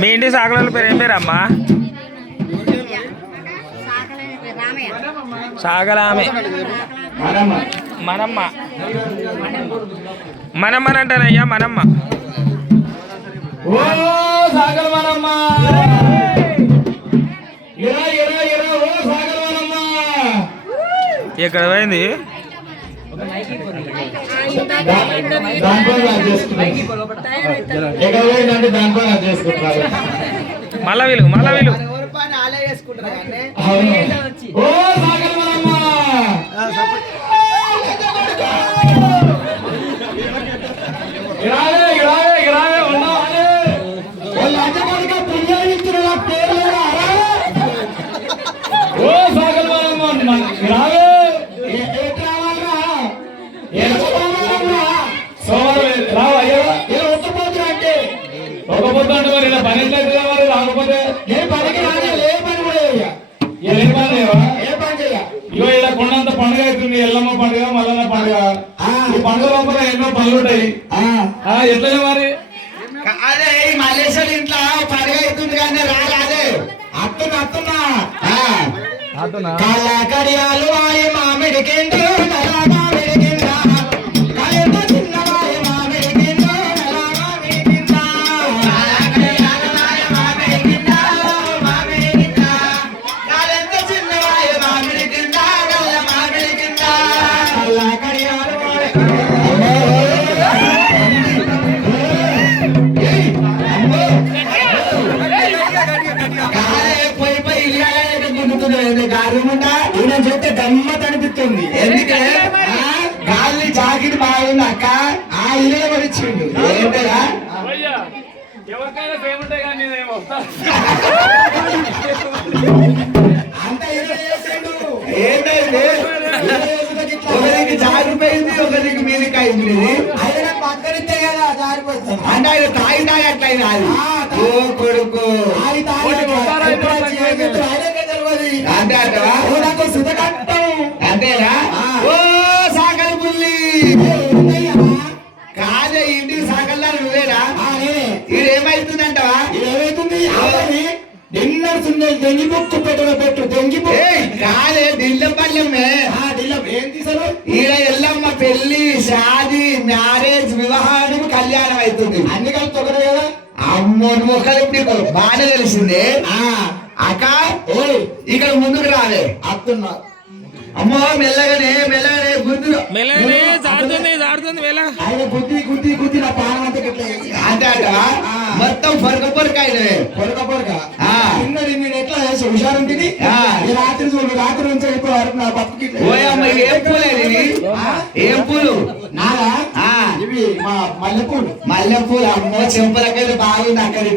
మీ ఇంటి సాగల పేరు ఏం పేరు అమ్మా సాగలామె మనమ్మ మనమ్మ. అంటానయ్యా మనమ్మ. ఇక్కడ పోయింది? మళ్ళా విలు మళ్ళా విలు ఓ మరి ఇలా పని ఎట్లయితే మరి రాకపోతే ఏ పనికి రాజా ఏ పని కూడా. ఏ పని? ఏ పని ఇగో ఇలా కొండంత పండుగ అవుతుంది ఎల్లమ్మ పండుగ మల్లన్న పండుగ. ఈ పండుగ లోపల ఎన్నో పనులు ఉంటాయి. ఎట్లా మరి? అదే ఈ మల్లేశ్వరి ఇంట్లో పండుగ అవుతుంది కానీ రాలే అత్తున్నా అత్తున్నా కళ్ళ కడియాలు గుండుతుంది గారుముంటా ఈయన చూస్తే గమ్మత్ అనిపిస్తుంది. ఎందుకంటే ఆ, గాలి జాకెట్ బాగుంది అక్క. ఆ ఇల్లు ఎవరికైనా కానీ నేను వస్తా? అంత ఒకరికి జారిపోయింది ఒకరికి మీదకి అయింది ఆయన పక్కనిస్తే కదా జారిపోతుంది అంటే ఆయన తాగినా అట్లయినా. అది ఇంటికి సాగల్లా నువ్వేనా ఈడేమైతుందంటవా ఏమైతుంది డిన్నర్ సుందరి దెంగి బుక్కు పెట్టిన పెట్టు దెంగి కాదే దిల్లం పల్లెమే. దిల్లం. ఏం తీసారు ఈడ ఎల్లమ్మ పెళ్ళి షాది మ్యారేజ్ వివాహం కళ్యాణం అవుతుంది అన్ని కలిపి ఒకటే కదా? అమ్మో మొక్కలు ఇప్పుడు బాగానే తెలిసిందే. అక్క ఇక్కడ ముందుకు రాలే అత్తున్నా. అమ్మో మెల్లగానే మెల్లగానే జాడుతుంది జాడుతుంది వెళ్ళ ఆయన గుద్ది గుద్ది గుద్ది నా పానం అంతా గిట్ల. చేసి. అంతే అంటవా మొత్తం పొరక పొరక అయినవే పొరక పొరక. నిన్నది నేను ఎట్లా చేసి హుషారు ఉంటుంది ఈ రాత్రి చూడు రాత్రి నుంచి వరకు నా ఓయమ్మ ఏం పూలే ఏం పూలు? నారా? ఇవి మా మల్లెపూలు. మల్లెపూలు. అమ్మో చెంపలకైతే బాగుంది అక్కడి.